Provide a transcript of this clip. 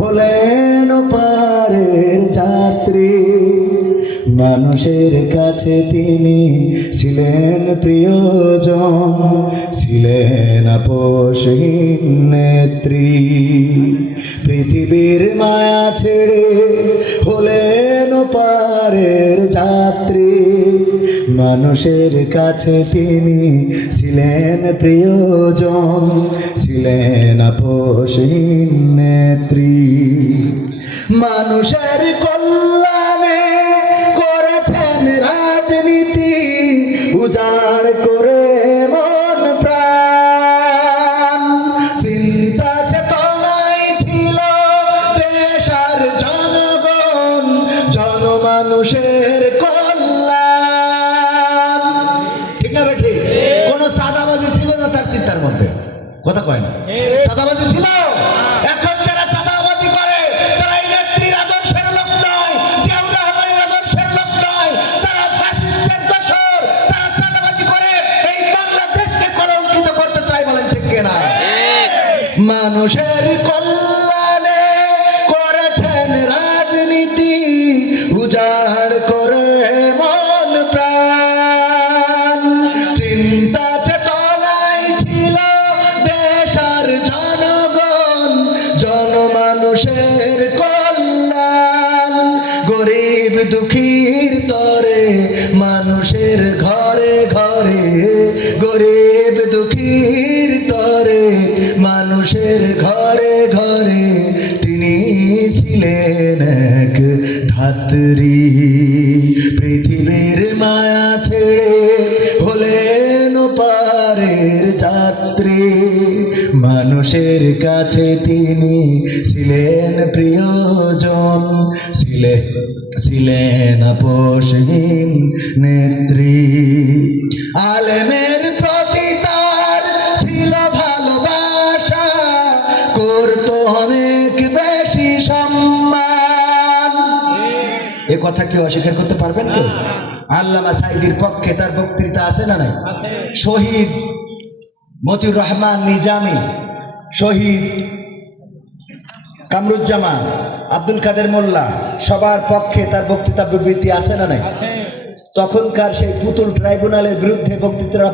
হলেন পারের যাত্রী। মানুষের কাছে তিনি ছিলেন প্রিয়জন, ছিলেন আপোষহীন নেত্রী। পৃথিবীর মায়া ছেড়ে হলেন পারের যাত্রী। মানুষের কাছে তিনি ছিলেন প্রিয়জন, ছিলেন আপোষহীন নেত্রী। মানুষের কল্যাণে করেছেন রাজনীতি, উজাড় করে মন প্রাণ। চিন্তা চেতনায় ছিল দেশ আর জনগণ, জনমানুষের কল্যাণ। ঠিক না বেঠি? কোন চাঁদাবাজি ছিল না তার চিন্তার মধ্যে? কথা কয় না, চাঁদাবাজি ছিল? এখন যারা চাঁদাবাজি করে তারা এই নেত্রীর আদর্শের লোক নয়, জিয়াউর রহমানের আদর্শের লোক নয়, তারা ফ্যাসিস্টের দোসর, তারা চাঁদাবাজি করে এই বাংলাদেশকে কলঙ্কিত করতে চায়। বলেন ঠিক কিনা? মানুষের কল্যাণে করেছেন রাজনীতি, উজাড় করে মন প্রাণ। চিন্তা চেতনায় ছিল দেশ আর জনগণ, জনমানুষের কল্যাণ। গরিব দুঃখীর তরে মানুষের ঘরে ঘরে, গরিব দুঃখীর তরে মানুষের ঘরে ঘরে তিনি ছিলেন এক ধাত্রী। পৃথিবীর মায়া ছেড়ে হলেন পারের যাত্রী। মানুষের কাছে তিনি ছিলেন প্রিয়জন, ছিলেন আপোষহীন নেত্রী। আলেমের প্রতি তার ছিল ভালোবাসা, করত অনেক বেশি সম্মান। এ কথা কেউ অস্বীকার করতে পারবেন কেউ? আল্লামা সাঈদীর পক্ষে তার বক্তৃতা আছে না নাই? শহীদ মতিউর রহমান নিজামী, শহীদ কামরুজ্জামান, আব্দুল কাদের মোল্লা, সবার পক্ষে তার বক্তৃতা বিবৃতি আছে না নাই? তখনকার সেই পুতুল ট্রাইব্যুনালের বিরুদ্ধে বক্তৃতা